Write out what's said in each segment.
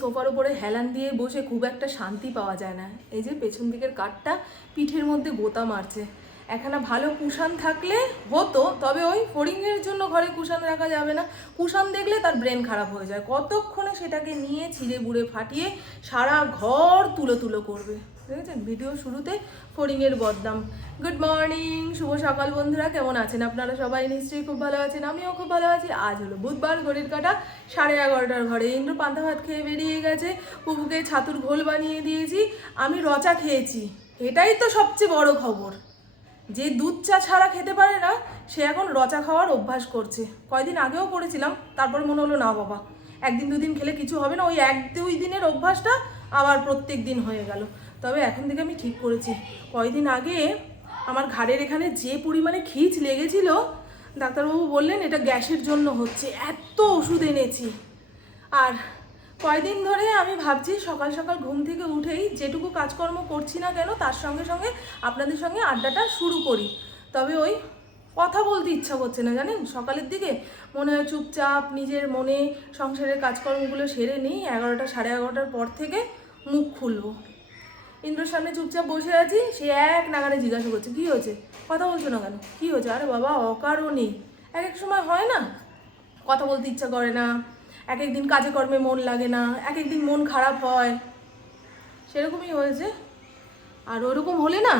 সোফার উপরে হেলান দিয়ে বসে খুব একটা শান্তি পাওয়া যায় না। এই যে পেছন দিকের কাঠটা পিঠের মধ্যে গোতা মারছে। এখানে ভালো কুশান থাকলে হতো, তবে ওই ফড়িংয়ের জন্য ঘরে কুশান রাখা যাবে না। কুশান দেখলে তার ব্রেন খারাপ হয়ে যায়। কতক্ষণে সেটাকে নিয়ে ছিঁড়ে বুড়ে ফাটিয়ে সারা ঘর তুলো তুলো করবে। দেখেছেন ভিডিও শুরুতে ফড়িংয়ের বদনাম। গুড মর্নিং শুভ সকাল বন্ধুরা, কেমন আছেন আপনারা সবাই? নিশ্চয়ই খুব ভালো আছেন, আমিও খুব ভালো আছি। আজ হলো বুধবার, ঘড়ির কাটা সাড়ে এগারোটার ঘরে। ইন্দ্র পান্তা ভাত খেয়ে বেরিয়ে গেছে। পুকুকে ছাতুর ঘোল বানিয়ে দিয়েছি। আমি রচা খেয়েছি। এটাই তো সবচেয়ে বড় খবর। যে দুধ চা ছাড়া খেতে পারে না, সে এখন রচা খাওয়ার অভ্যাস করছে। কয়দিন আগেও করেছিলাম, তারপর মনে হলো, না বাবা, একদিন দুদিন খেলে কিছু হবে না। ওই এক দুই দিনের অভ্যাসটা আবার প্রত্যেক দিন হয়ে গেল। তবে এখন থেকে আমি ঠিক করেছি। কয়দিন আগে আমার ঘাড়ের এখানে যে পরিমাণে খিচ লেগেছিল, ডাক্তারবাবু বললেন এটা গ্যাসের জন্য হচ্ছে, এত ওষুধ এনেছি। আর কয়দিন ধরে আমি ভাবছি সকাল সকাল ঘুম থেকে উঠেই যেটুকু কাজকর্ম করছি না কেন, তার সঙ্গে সঙ্গে আপনাদের সঙ্গে আড্ডাটা শুরু করি। তবে ওই কথা বলতে ইচ্ছা করছে না, জানেন? সকালের দিকে মনে হয় চুপচাপ নিজের মনে সংসারের কাজকর্মগুলো সেরে নিই, এগারোটা সাড়ে এগারোটার পর থেকে মুখ খুলবো। ইন্দ্রর সামনে চুপচাপ বসে আছি, সে এক নাগারে জিজ্ঞাসা করছে, কী হয়েছে? কথা বলছো না কেন? কী হয়েছে? আরে বাবা, অকারণে। এক এক সময় হয় না? কথা বলতে ইচ্ছা করে না। এক একদিন কাজে কর্মে মন লাগে না। এক একদিন মন খারাপ হয়। সেরকমই হয়েছে। আর ওরকম হলে না,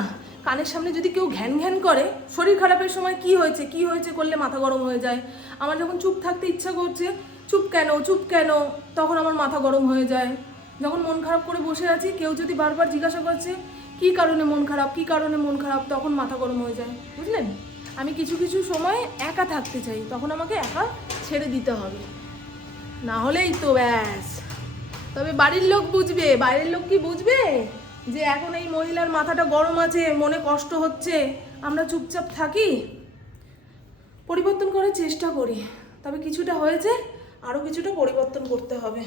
কানের সামনে যদি কেউ ঘ্যান ঘ্যান করে, শরীর খারাপের সময় কি হয়েছে? কি হয়েছে? করলে মাথা গরম হয়ে যায়। আমার যখন চুপ থাকতে ইচ্ছা করছে, চুপ কেন? চুপ কেন? তখন আমার মাথা গরম হয়ে যায়। যখন মন খারাপ করে বসে আছি, কেউ যদি বারবার জিজ্ঞাসা করছে, কি কারণে মন খারাপ, কি কারণে মন খারাপ? তখন মাথা গরম হয়ে যায়, বুঝলেন? আমি কিছু কিছু সময় একা থাকতে চাই, তখন আমাকে একা ছেড়ে দিতে হবে। না হলেই তো ব্যাস। তবে বাড়ির লোক বুঝবে, বাইরের লোক কি বুঝবে? যে এখন এই মহিলার মাথাটা গরম আছে, মনে কষ্ট হচ্ছে, আমরা চুপচাপ থাকি। পরিবর্তন করার চেষ্টা করি, তবে কিছুটা হয়েছে আরও কিছুটা পরিবর্তন করতে হবে।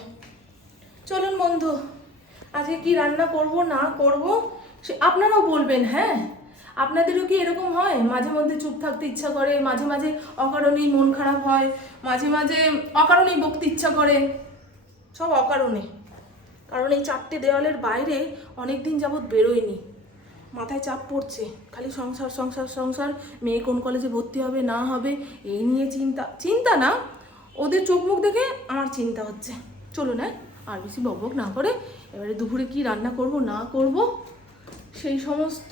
চলুন বন্ধু, আজকে কি রান্না করব, না করব, সে আপনারাও বলবেন হ্যাঁ? আপনাদেরও কি এরকম হয়? মাঝে মধ্যে চুপ থাকতে ইচ্ছা করে, মাঝে মাঝে অকারণেই মন খারাপ হয়, মাঝে মাঝে অকারণেই বকতে ইচ্ছা করে, সব অকারণে। কারণ এই চারটে দেওয়ালের বাইরে অনেক দিন যাবৎ বেরোয়নি। মাথায় চাপ পড়ছে, খালি সংসার সংসার সংসার, মেয়ে কোন কলেজে ভর্তি হবে, না হবে, এই নিয়ে চিন্তা চিন্তা না, ওদের চোখ মুখ দেখে আমার চিন্তা হচ্ছে। চলুন হ্যাঁ? আর বেশি বকবক না করে এবারে দুপুরে কি রান্না করব, না করব, সেই সমস্ত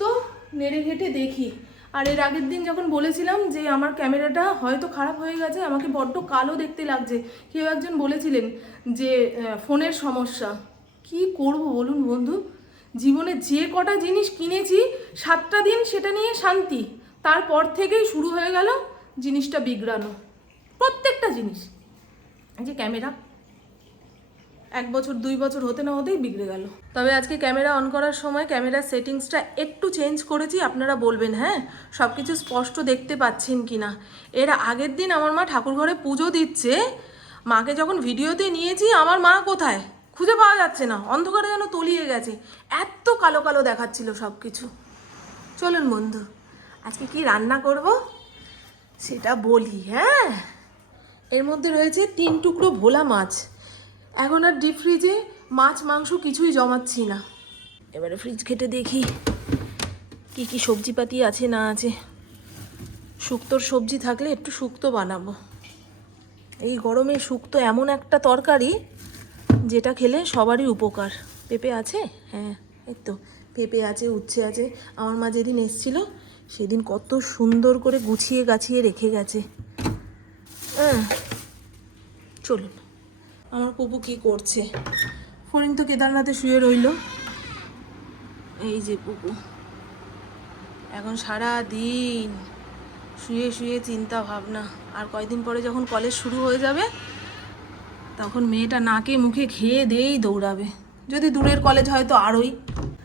নেড়ে ঘেটে দেখি। আর এর আগের দিন যখন বলেছিলাম যে আমার ক্যামেরাটা হয়তো খারাপ হয়ে গেছে, আমাকে বড্ড কালো দেখতে লাগছে, কেউ একজন বলেছিলেন যে ফোনের সমস্যা। কি করব বলুন বন্ধু? জীবনে যে কটা জিনিস কিনেছি, সাতটা দিন সেটা নিয়ে শান্তি। তারপর থেকেই শুরু হয়ে গেল জিনিসটা বিগড়ানো। প্রত্যেকটা জিনিস। যে ক্যামেরা এক বছর, দুই বছর হতে না হতেই বিগড়ে গেল। তবে আজকে ক্যামেরা অন করার সময় ক্যামেরার সেটিংসটা একটু চেঞ্জ করেছি, আপনারা বলবেন হ্যাঁ? সব কিছু স্পষ্ট দেখতে পাচ্ছেন কি না এর আগের দিন আমার মা ঠাকুর ঘরে পুজো দিচ্ছে, মাকে যখন ভিডিওতে নিয়েছি, আমার মা কোথায়? খুঁজে পাওয়া যাচ্ছে না, অন্ধকারে যেন তলিয়ে গেছে। এত কালো কালো দেখাচ্ছিল সব কিছু চলুন বন্ধু, আজকে কি রান্না করব? সেটা বলি হ্যাঁ? এর মধ্যে রয়েছে তিন টুকরো ভোলা মাছ। এখন আর ডিপ ফ্রিজে মাছ, মাংস কিছুই জমাচ্ছি না। এবারে ফ্রিজ ঘেটে দেখি কি কি সবজিপাতি আছে, না আছে। শুক্তোর সবজি থাকলে একটু শুক্তো বানাবো। এই গরমে শুক্তো এমন একটা তরকারি যেটা খেলে সবারই উপকার। পেঁপে আছে? হ্যাঁ এই তো। পেঁপে আছে, উচ্ছে আছে। আমার মা যেদিন এসছিল, সেদিন কত সুন্দর করে গুছিয়ে গাছিয়ে রেখে গেছে। হ্যাঁ চলুন। আমার পুপু কি করছে? ফরিন তো কেদারনাথে শুয়ে রইল। এই যে পুপু। এখন সারা দিন শুয়ে শুয়ে চিন্তা ভাবনা। আর কয়দিন পরে যখন কলেজ শুরু হয়ে যাবে, তখন মেয়েটা নাকে মুখে খেয়ে দিয়েই দৌড়াবে। যদি দূরের কলেজ হয় তো আরোই।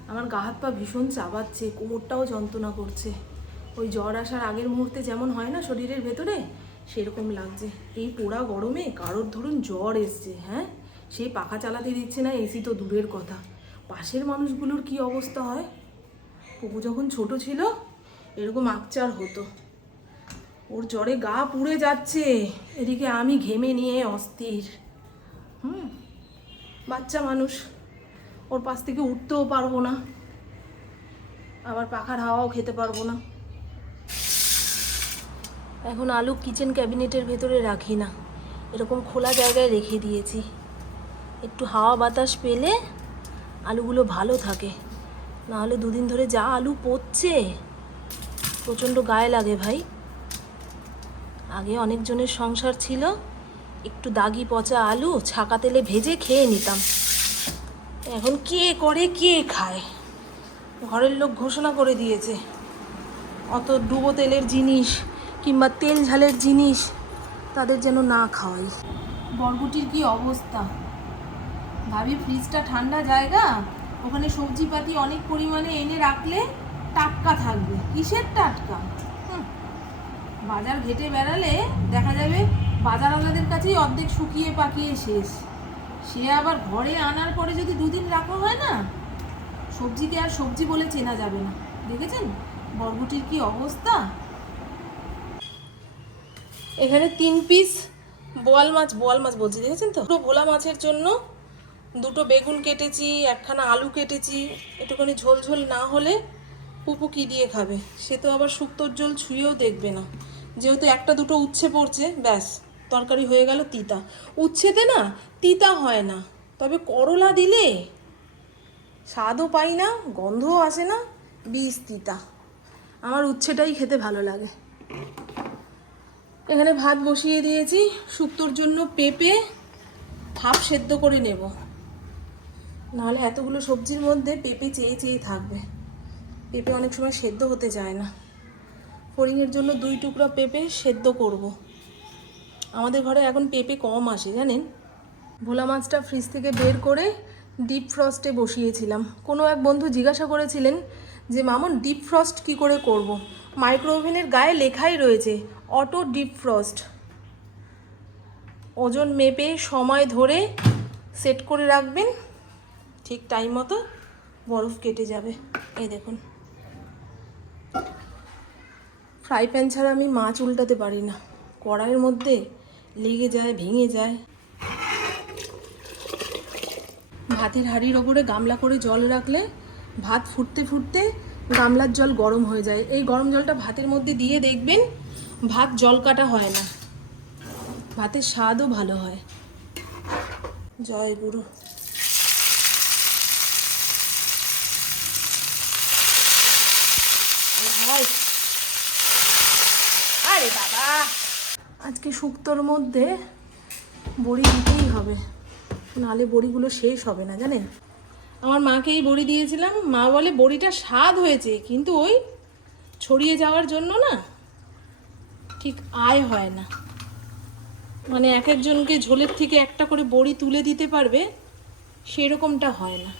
আমার গা হাত পা ভীষণ চাবাচ্ছে, কোমরটাও যন্ত্রণা করছে। ওই জ্বর আসার আগের মুহূর্তে যেমন হয় না শরীরের ভেতরে সেরকম লাগছে। এই পোড়া গরমে কারোর ধরুন জ্বর এসছে হ্যাঁ? সেই পাখা চালাতে দিচ্ছে না, এসি তো দূরের কথা। পাশের মানুষগুলোর কি অবস্থা হয়? পুকু যখন ছোট ছিল, এরকম আকচার হতো। ওর জ্বরে গা পুড়ে যাচ্ছে। এদিকে আমি ঘেমে নিয়ে অস্থির। হুম, বাচ্চা মানুষ। ওর পাশ থেকে উঠতেও পারব না। আবার পাখার হাওয়াও খেতে পারব না। এখন আলু কিচেন ক্যাবিনেটের ভেতরে রাখি না। এরকম খোলা জায়গায় রেখে দিয়েছি। একটু হাওয়া বাতাস পেলে আলুগুলো ভালো থাকে। নাহলে দুদিন ধরে যা আলু পচছে, প্রচণ্ড গায়ে লাগে ভাই। আগে অনেকজনের সংসার ছিল, একটু দাগি পচা আলু ছাকা তেলে ভেজে খেয়ে নিতাম। এখন কে করে, কে খায়? ঘরের লোক ঘোষণা করে দিয়েছে, অত ডুবো তেলের জিনিস কিংবা তেল ঝালের জিনিস তাদের যেন না খাওয়াই। বরবটির কি অবস্থা? ভাবি ফ্রিজটা ঠান্ডা জায়গা? ওখানে সবজিপাতি অনেক পরিমাণে এনে রাখলে টাটকা থাকবে। কিসের টাটকা? বাজার ঘেটে বেড়ালে দেখা যাবে বাজারওয়ালাদের কাছেই অর্ধেক শুকিয়ে পাকিয়ে শেষ। সে আবার ঘরে আনার পরে যদি দুদিন রাখা হয় না, সবজিকে আর সবজি বলে চেনা যাবে না। দেখেছেন? বরবটির কি অবস্থা? এখানে তিন পিস বোয়াল মাছ বোয়াল মাছ বলছি, দেখেছেন তো? পুরো ভোলা মাছের জন্য দুটো বেগুন কেটেছি, একখানা আলু কেটেছি। একটুখানি ঝোল ঝোল না হলে পুপু কি দিয়ে খাবে? সে তো আবার শুক্তোর জল ছুঁয়েও দেখবে না। যেহেতু একটা দুটো উচ্ছে পড়ছে, ব্যাস, তরকারি হয়ে গেল তিতা। উচ্ছেতে না তিতা হয় না, তবে করলা দিলে স্বাদও পাই না, গন্ধও আসে না, বীজ তিতা। আমার উচ্ছেটাই খেতে ভালো লাগে। এখানে ভাত বসিয়ে দিয়েছি, শুক্তোর জন্য পেঁপে হাফ সেদ্ধ করে নেব। নাহলে এতগুলো সবজির মধ্যে পেঁপে চেয়ে চেয়ে থাকবে। পেঁপে অনেক সময় সেদ্ধ হতে চায় না। ফড়িংয়ের জন্য দুই টুকরা পেঁপে সেদ্ধ করব। আমাদের ঘরে এখন পেঁপে কম আসে, জানেন? ভোলা মাছটা ফ্রিজ থেকে বের করে ডিপ ফ্রস্টে বসিয়েছিলাম। কোনো এক বন্ধু জিজ্ঞাসা করেছিলেন যে, মামুন, ডিপ ফ্রস্ট কি করে করব। মাইক্রো ওভেনের গায়ে লেখাই রয়েছে অটো ডিপ ফ্রস্ট ওজন মেপে সময় ধরে সেট করে রাখবেন। ঠিক টাইম মতো বরফ কেটে যাবে। এই দেখুন। ফ্রাই প্যান ছাড়া আমি মাছ উল্টাতে পারি না। কড়াইয়ের মধ্যে লেগে যায়, ভেঙে যায়। ভাতের হাঁড়ির ওপরে গামলা করে জল রাখলে ভাত ফুটতে ফুটতে গামলার জল গরম হয়ে যায়। এই গরম জলটা ভাতের মধ্যে দিয়ে দেখবেন ভাত জল কাটা হয় না। ভাতের স্বাদও ভালো হয়। জয় গুরু। আরে বাবা। আজকে শুক্তোর মধ্যে বড়ি দিতেই হবে। নাহলে বড়িগুলো শেষ হবে না, জানেন? আমার মাকে এই বড়ি দিয়েছিলাম, মা বলে বড়িটা স্বাদ হয়েছে, কিন্তু ওই ছড়িয়ে যাওয়ার জন্য না ঠিক আয় হয় না। মানে এক একজনকে ঝোলের থেকে একটা করে বড়ি তুলে দিতে পারবে, সেরকমটা হয় না।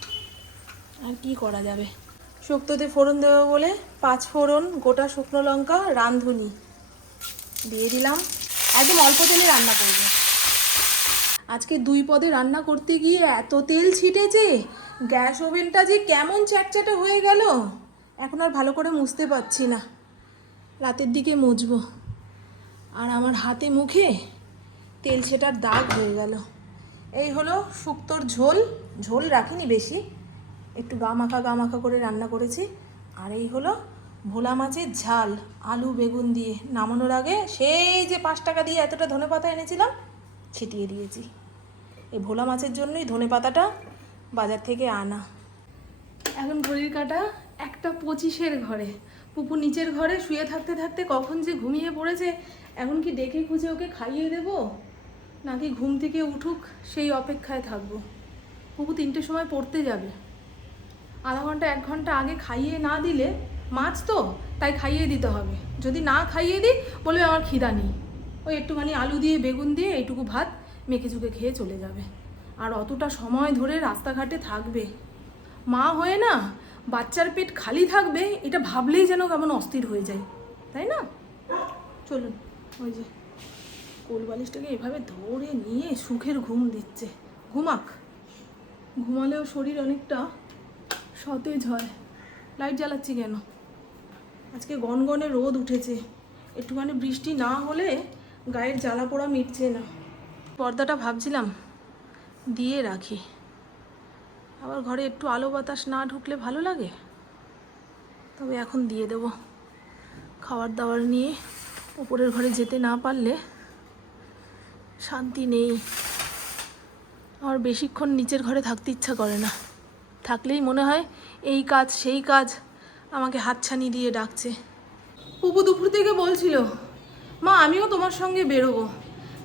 আর কি করা যাবে? শুক্তোতে ফোড়ন দেবো বলে পাঁচ ফোড়ন, গোটা শুকনো লঙ্কা, রাঁধুনি দিয়ে দিলাম। একদম অল্প তেলে রান্না করব। আজকে দুই পদে রান্না করতে গিয়ে এত তেল ছিটেছে, গ্যাস ওভেনটা যে কেমন চ্যাটচ্যাটে হয়ে গেল, এখন আর ভালো করে মুছতে পারছি না। রাতের দিকে মুছবো। আর আমার হাতে মুখে তেল ছেটার দাগ হয়ে গেল। এই হলো শুক্তোর ঝোল। ঝোল রাখিনি বেশি। একটু গা মাখা গা মাখা করে রান্না করেছি। আর এই হলো ভোলা মাছের ঝাল, আলু, বেগুন দিয়ে। নামানোর আগে সেই যে পাঁচ টাকা দিয়ে এতটা ধনে পাতা এনেছিলাম, ছিটিয়ে দিয়েছি। এই ভোলা মাছের জন্যই ধনে পাতাটা বাজার থেকে আনা। এখন ঘড়ির কাটা একটা পঁচিশের ঘরে। পুপু নিচের ঘরে শুয়ে থাকতে থাকতে কখন যে ঘুমিয়ে পড়েছে এখন কি ডেকে খুঁজে ওকে খাইয়ে দেবো? নাকি ঘুম থেকে উঠুক, সেই অপেক্ষায় থাকব। পুপু তিনটের সময় পড়তে যাবে। আধা ঘণ্টা, এক ঘণ্টা আগে খাইয়ে না দিলে মাছ তো, তাই খাইয়ে দিতে হবে। যদি না খাইয়ে দিই, বলবে আমার খিদা নেই। ওই একটুখানি আলু দিয়ে, বেগুন দিয়ে, এইটুকু ভাত মেখে চুকে খেয়ে চলে যাবে। আর অতটা সময় ধরে রাস্তাঘাটে থাকবে। মা হয়ে না, বাচ্চার পেট খালি থাকবে, এটা ভাবলেই যেন কেমন অস্থির হয়ে যায়। তাই না? চলুন। ওই যে কোল বালিশটাকে এভাবে ধরে নিয়ে সুখের ঘুম দিচ্ছে। ঘুমাক। ঘুমালেও শরীর অনেকটা সতেজ হয়। লাইট জ্বালাচ্ছি কেন? আজকে গনগনে রোদ উঠেছে। একটুখানি বৃষ্টি না হলে গায়ের জ্বালা পোড়া মিটছে না। পর্দাটা ভাবছিলাম দিয়ে রাখি। আবার ঘরে একটু আলো বাতাস না ঢুকলে ভালো লাগে? তবে এখন দিয়ে দেব। খাবার দাবার নিয়ে উপরের ঘরে যেতে না পারলে শান্তি নেই। আমার বেশিক্ষণ নিচের ঘরে থাকতে ইচ্ছা করে না। থাকলেই মনে হয় এই কাজ, সেই কাজ আমাকে হাতছানি দিয়ে ডাকছে। পুপু দুপুর থেকে বলছিল, মা, আমিও তোমার সঙ্গে বেরোবো।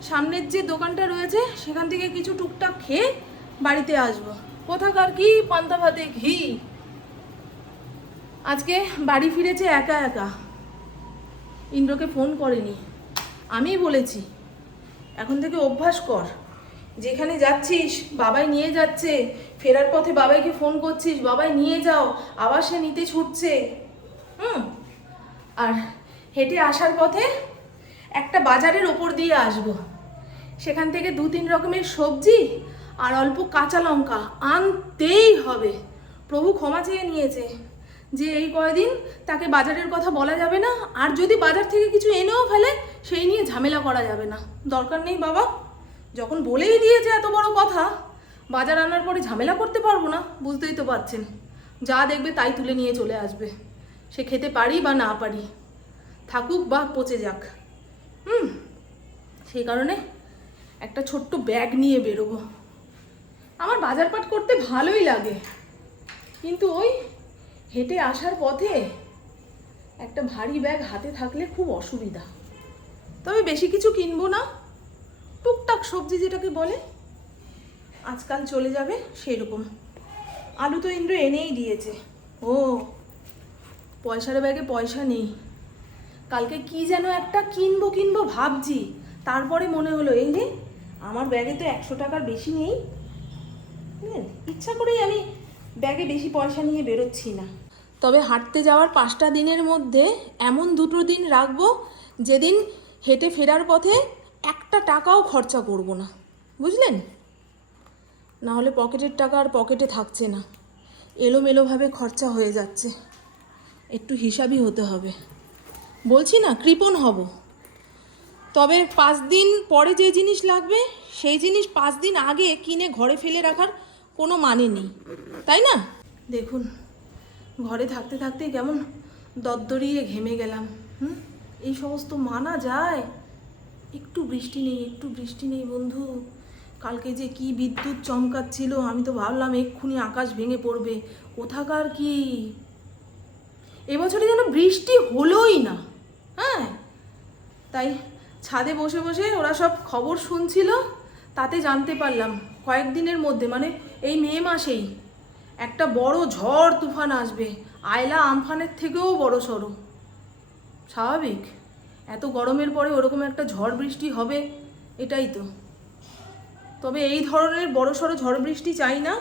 সামনের যে দোকানটা রয়েছে, সেখান থেকে কিছু টুকটাক খেয়ে বাড়িতে আসব। কোথাকার কি পান্তা ভাতে ঘি? আজকে বাড়ি ফিরেছে একা একা। ইন্দ্রকে ফোন করেনি। আমিই বলেছি, এখন থেকে অভ্যাস কর। যেখানে যাচ্ছিস, বাবাই নিয়ে যাচ্ছে। ফেরার পথে বাবাইকে ফোন করছিস, বাবাই নিয়ে যাও, আবার সে নিতে ছুটছে। হুম, আর হেঁটে আসার পথে একটা বাজারের ওপর দিয়ে আসব। সেখান থেকে দু তিন রকমের সবজি আর অল্প কাঁচা লঙ্কা আনতেই হবে। প্রভু ক্ষমা চেয়ে নিয়েছে। যে এই কয়দিন তাকে বাজারের কথা বলা যাবে না, আর যদি বাজার থেকে কিছু এনেও ফেলে, সেই নিয়ে ঝামেলা করা যাবে না। দরকার নেই বাবা। যখন বলেই দিয়েছে এত বড় কথা, বাজার আনার পরে ঝামেলা করতে পারব না, বুঝতেই তো পারছেন। যা দেখবে তাই তুলে নিয়ে চলে আসবে। সে খেতে পারি বা না পারি, থাকুক বা পচে যাক। হুম, সেই কারণে একটা ছোট্ট ব্যাগ নিয়ে বেরোবো। আমার বাজার পাট করতে ভালোই লাগে। কিন্তু ওই হেঁটে আসার পথে একটা ভারী ব্যাগ হাতে থাকলে খুব অসুবিধা। তবে বেশি কিছু কিনবো না। টুকটাক সবজি যেটাকে বলে, আজকাল চলে যাবে সেরকম। আলু তো ইন্দ্র এনেই দিয়েছে। ও, পয়সার ব্যাগে পয়সা নেই। কালকে কি যেন একটা কিনবো কিনবো ভাবছি। তারপরে মনে হলো, এই যে আমার ব্যাগে তো একশো টাকার বেশি নেই। ইচ্ছা করেই আমি ব্যাগে বেশি পয়সা নিয়ে বেরোচ্ছি না। তবে হাঁটতে যাওয়ার পাঁচটা দিনের মধ্যে এমন দুটো দিন রাখব যেদিন হেঁটে ফেরার পথে একটা টাকাও খরচা করব না। বুঝলেন? না হলে পকেটের টাকা আর পকেটে থাকছে না। এলোমেলোভাবে খরচা হয়ে যাচ্ছে। একটু হিসাবই হতে হবে। বলছি না, কৃপণ হব। তবে পাঁচ দিন পরে যে জিনিস লাগবে, সেই জিনিস পাঁচ দিন আগে কিনে ঘরে ফেলে রাখার কোনো মানে নেই। তাই না? দেখুন ঘরে থাকতে থাকতেই কেমন দদ্দরিয়ে ঘেমে গেলাম, হুম? এই সমস্ত মানা যায়? একটু বৃষ্টি নেই, একটু বৃষ্টি নেই বন্ধু। কালকে যে কি বিদ্যুৎ চমকাচ্ছিল, আমি তো ভাবলাম এক্ষুনি আকাশ ভেঙে পড়বে। কোথাকার কি? এবছরে যেন বৃষ্টি হলোই না হ্যাঁ? তাই ছাদে বসে বসে ওরা সব খবর শুনছিল, তাতে জানতে পারলাম কয়েকদিনের মধ্যে মানে এই মে মাসেই একটা বড় ঝড় তুফান আসবে। আয়লা আমফানের থেকেও বড় সড়ো। স্বাভাবিক? এত গরমের পরে ওরকম একটা ঝড় বৃষ্টি হবে, এটাই তো। তবে এই ধরনের বড় সড়ো ঝড় বৃষ্টি চাই না।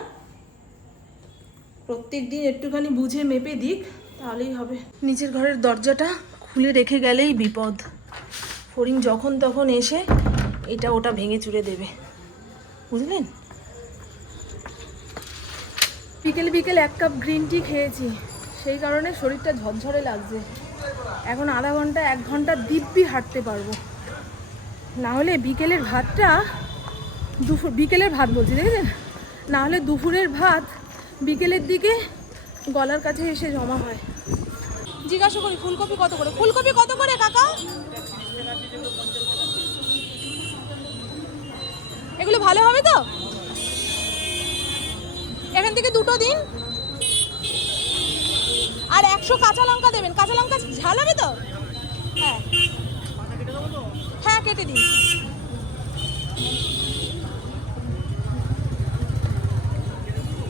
প্রত্যেক দিন একটুখানি বুঝে মেপে দিক, তাহলেই হবে। নিচের ঘরের দরজাটা খুলে রেখে গেলেই বিপদ। ফড়িং যখন তখন এসে এটা ওটা ভেঙে চুড়ে দেবে। বুঝলেন? বিকেল বিকেল এক কাপ গ্রিন টি খেয়েছি। সেই কারণে শরীরটা ঝরঝরে লাগছে। এখন আধা ঘণ্টা, এক ঘণ্টা দিব্যি হাঁটতে পারব। না হলে বিকেলের ভাতটা দুপুর, বিকেলের ভাত বলছি, দেখেছেন? না হলে দুপুরের ভাত বিকেলের দিকে গলার কাছে এসে জমা হয়। জিজ্ঞাসা করি, ফুলকপি কত করে? ফুলকপি কত করে, কাকা? এগুলো ভালো হবে তো? এখান থেকে দুটো দিন। আর একশো কাঁচা লঙ্কা দেবেন। কাঁচা লঙ্কা ঝাল হবে তো? হ্যাঁ। হ্যাঁ কেটে দিন।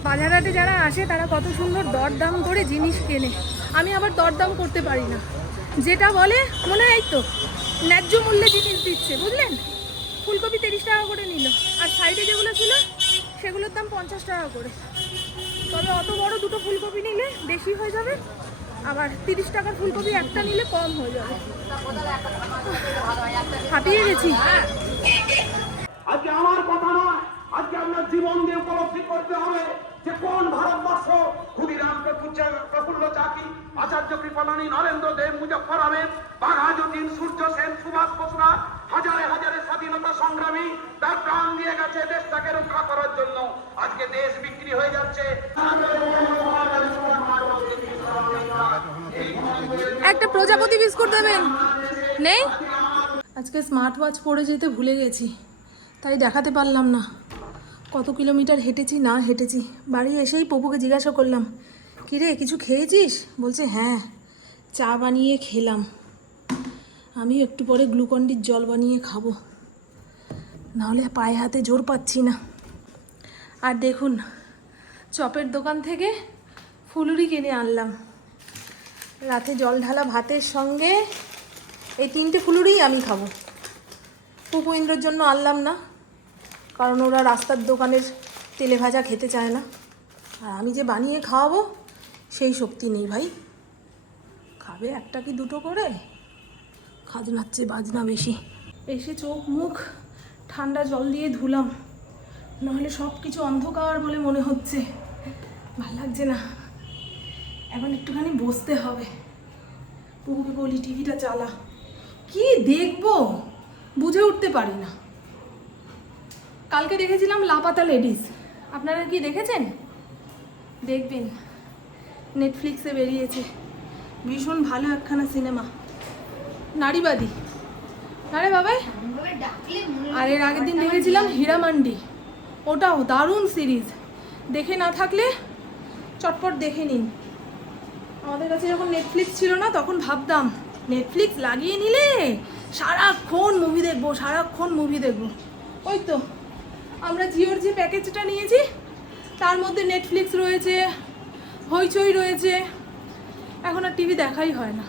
বাজারহাটে যারা আসে, তারা কত সুন্দর দরদাম করে জিনিস কেনে। আমি আবার দরদাম করতে পারি না। যেটা বলে, মনে হয় তো, ন্যায্য মূল্যে জিনিস দিচ্ছে, বুঝলেন? ফুলকপি তিরিশ টাকা করে নিল। আর সাইডে যেগুলো ছিল সেগুলোর দাম পঞ্চাশ টাকা করে। তবে অত বড় দুটো ফুলকপি নিলে বেশি হয়ে যাবে, আবার তিরিশ টাকার ফুলকপি একটা নিলে কম হয়ে যাবে। হাঁপিয়ে গেছি। আজকে আমার কথা নয়, আজকে আপনার জীবন দিয়ে উপলব্ধি করতে হবে যে কোন ভারতবর্ষ ক্ষুদিরাম প্রফুল্ল চাকি, আচার্য কৃপালানী নরেন্দ্র দেব মুজফর আহমেদ বাঘাজুদ্দিন সূর্য সেন, সুভাষ বসুরা, হাজারে হাজারে সংগ্রামী তার প্রাণ দিয়ে গেছে দেশটাকে রক্ষা করার জন্য। আজকে দেশ বিক্রি হয়ে যাচ্ছে। একটা প্রজাপতি বিস্কুট দেবেন? নেই? আজকে স্মার্ট ওয়াচ পরে যেতে ভুলে গেছি তাই দেখাতে পারলাম না। কত কিলোমিটার হেঁটেছি না হেঁটেছি। বাড়ি এসেই পপুকে জিজ্ঞাসা করলাম কিরে কিছু খেয়েছিস? বলছে হ্যাঁ চা বানিয়ে খেলাম। আমি একটু পরে গ্লুকন্ডির জল বানিয়ে খাব। নাহলে পায়ে হাতে জোর পাচ্ছি না। আর দেখুন, চপের দোকান থেকে ফুলুরি কিনে আনলাম। রাতে জল ঢালা ভাতের সঙ্গে এই তিনটে ফুলুরিই আমি খাব। পুপু ইন্দ্রর জন্য আনলাম না, কারণ ওরা রাস্তার দোকানের তেলে ভাজা খেতে চায় না। আর আমি যে বানিয়ে খাওয়াবো, সেই শক্তি নেই ভাই। খাবে একটা কি দুটো করে? খাজনার চেয়ে বাজনা বেশি। এসে চোখ মুখ ঠান্ডা জল দিয়ে ধুলাম। নাহলে সব কিছু অন্ধকার বলে মনে হচ্ছে। ভালো লাগছে না। এখন একটুখানি বসতে হবে। পুকুকে বলি, টিভিটা চালা। কি দেখব? বুঝে উঠতে পারি না। কালকে দেখেছিলাম লাপাতা লেডিস। আপনারা কি দেখেছেন? দেখবেন। নেটফ্লিক্সে বেরিয়েছে। ভীষণ ভালো একখানা সিনেমা। নারীবাদী। আরে বাবাই। আর এর আগের দিন দেখেছিলাম হীরামান্ডি ওটাও দারুণ সিরিজ। দেখে না থাকলে চটপট দেখে নিন। আমাদের কাছে যখন নেটফ্লিক্স ছিল না, তখন ভাবতাম নেটফ্লিক্স লাগিয়ে নিলে সারাক্ষণ মুভি দেখব, সারাক্ষণ মুভি দেখব। ওই তো, আমরা জিওর যে প্যাকেজটা নিয়েছি, তার মধ্যে নেটফ্লিক্স রয়েছে, হইচই রয়েছে। এখন আর টিভি দেখাই হয় না।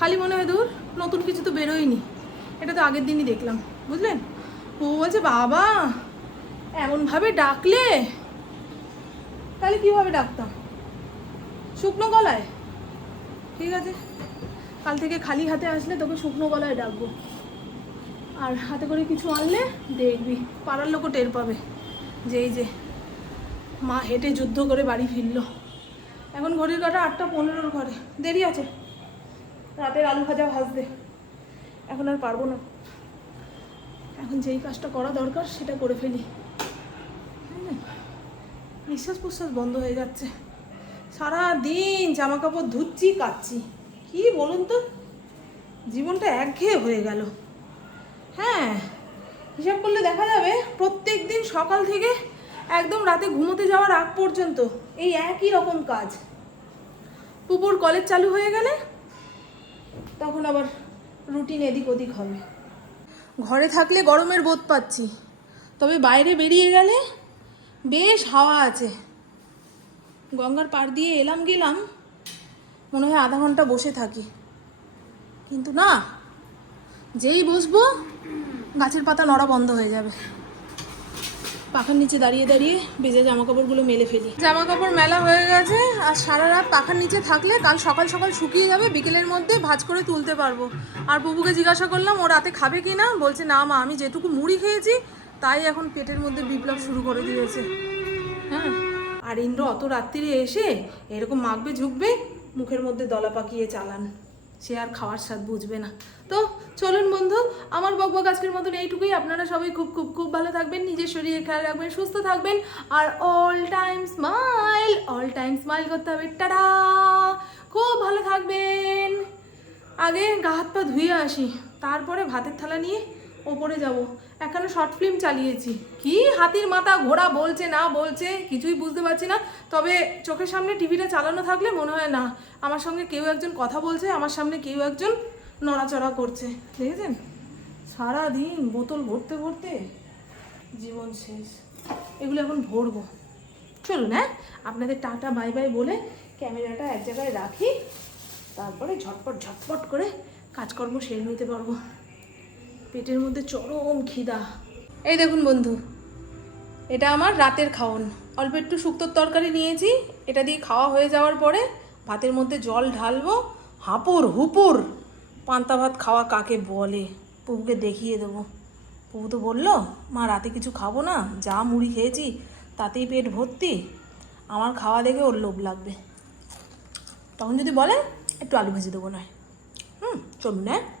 খালি মনে হয় দূর, নতুন কিছু তো বেরোয়নি। এটা তো আগের দিনই দেখলাম, বুঝলেন? ও বলছে, বাবা, এমনভাবে ডাকলে? তাহলে কীভাবে ডাকতাম? শুকনো গলায়? ঠিক আছে, কাল থেকে খালি হাতে আসলে তোকে শুকনো গলায় ডাকবো। আর হাতে করে কিছু আনলে দেখবি, পাড়ার লোকও টের পাবে যে এই যে মা হেঁটে যুদ্ধ করে বাড়ি ফিরলো। এখন ঘড়ির কাটা আটটা পনেরোর ঘরে। দেরি আছে, রাতের আলু ভাজা ভাজতে। এখন আর পারব না। এখন যেই কাজটা করা দরকার, সেটা করে ফেলি? নিঃশ্বাস প্রশ্বাস বন্ধ হয়ে যাচ্ছে। সারা দিন জামা কাপড় ধুচ্ছি, কাচ্ছি। কি বলুন তো? জীবনটা একঘেয়ে হয়ে গেল। হ্যাঁ হিসাব করলে দেখা যাবে প্রত্যেক দিন সকাল থেকে একদম রাতে ঘুমোতে যাওয়ার আগ পর্যন্ত এই একই রকম কাজ। পুকুর কলেজ চালু হয়ে গেলে তখন আবার রুটিন এদিক ওদিক হবে। ঘরে থাকলে গরমের বোধ পাচ্ছি। তবে বাইরে বেরিয়ে গেলে বেশ হাওয়া আছে। গঙ্গার পাড় দিয়ে এলাম গেলাম, মনে হয় আধা ঘণ্টা বসে থাকি। কিন্তু না, যেই বসবো, গাছের পাতা নড়া বন্ধ হয়ে যাবে। পাখার নিচে দাঁড়িয়ে দাঁড়িয়ে বেজে জামা কাপড়গুলো মেলে ফেলি। জামা কাপড় মেলা হয়ে গেছে, আর সারা রাত পাখার নিচে থাকলে কাল সকাল সকাল শুকিয়ে যাবে, বিকেলের মধ্যে ভাঁজ করে তুলতে পারব। আর বুবুকে জিজ্ঞাসা করলাম, ও রাতে খাবে কি না? বলছে, না মা, আমি যেটুকু মুড়ি খেয়েছি, তাই এখন পেটের মধ্যে বিপ্লব শুরু করে দিয়েছে। হ্যাঁ। আর ইন্দ্র অত রাত্রিরে এসে এরকম মাখবে, ঝুঁকবে, মুখের মধ্যে দলা পাকিয়ে চালান। সে আর খাওয়ার স্বাদ বুঝবে না। তো চলুন আমার বকবক আজকের মতন এইটুকুই। আপনারা সবাই খুব খুব খুব ভালো থাকবেন, নিজের শরীরে খেয়াল রাখবেন, সুস্থ থাকবেন, আর all time smile all time smile করতে হবে। টাটা! খুব ভালো থাকবেন। আগে গা হাত পা ধুয়ে আসি, তারপরে ভাতের থালা নিয়ে ওপরে যাব। এখানে শর্ট ফিল্ম চালিয়েছি। কি হাতির মাথা, ঘোড়া বলছে, না বলছে, কিছুই বুঝতে পারছি না। তবে চোখের সামনে টিভিটা চালানো থাকলে মনে হয়, না, আমার সঙ্গে কেউ একজন কথা বলছে, আমার সামনে কেউ একজন নড়াচড়া করছে। দেখেছেন? সারা দিন বোতল ভরতে ভরতে জীবন শেষ। এগুলো এখন ভরবো। চলুন হ্যাঁ? আপনাদের টাটা, বাই বাই বলে ক্যামেরাটা এক জায়গায় রাখি, তারপরে ঝটপট ঝটপট করে কাজকর্ম সেরে নিতে পারব। পেটের মধ্যে চরম খিদা। এই দেখুন বন্ধু, এটা আমার রাতের খাওন। অল্প একটু শুক্তোর তরকারি নিয়েছি, এটা দিয়ে খাওয়া হয়ে যাওয়ার পরে ভাতের মধ্যে জল ঢালবো, হাঁপুর হুপুর পান্তা ভাত খাওয়া কাকে বলে? পুকুকে দেখিয়ে দেবো। পুবু তো বলল, মা, রাতে কিছু খাব না, যা মুড়ি খেয়েছি, তাতেই পেট ভর্তি। আমার খাওয়া দেখে ওর লোভ লাগবে। তখন যদি বলে, একটু আলু ভেজে দেবো নয়। হুম, চলুন হ্যাঁ?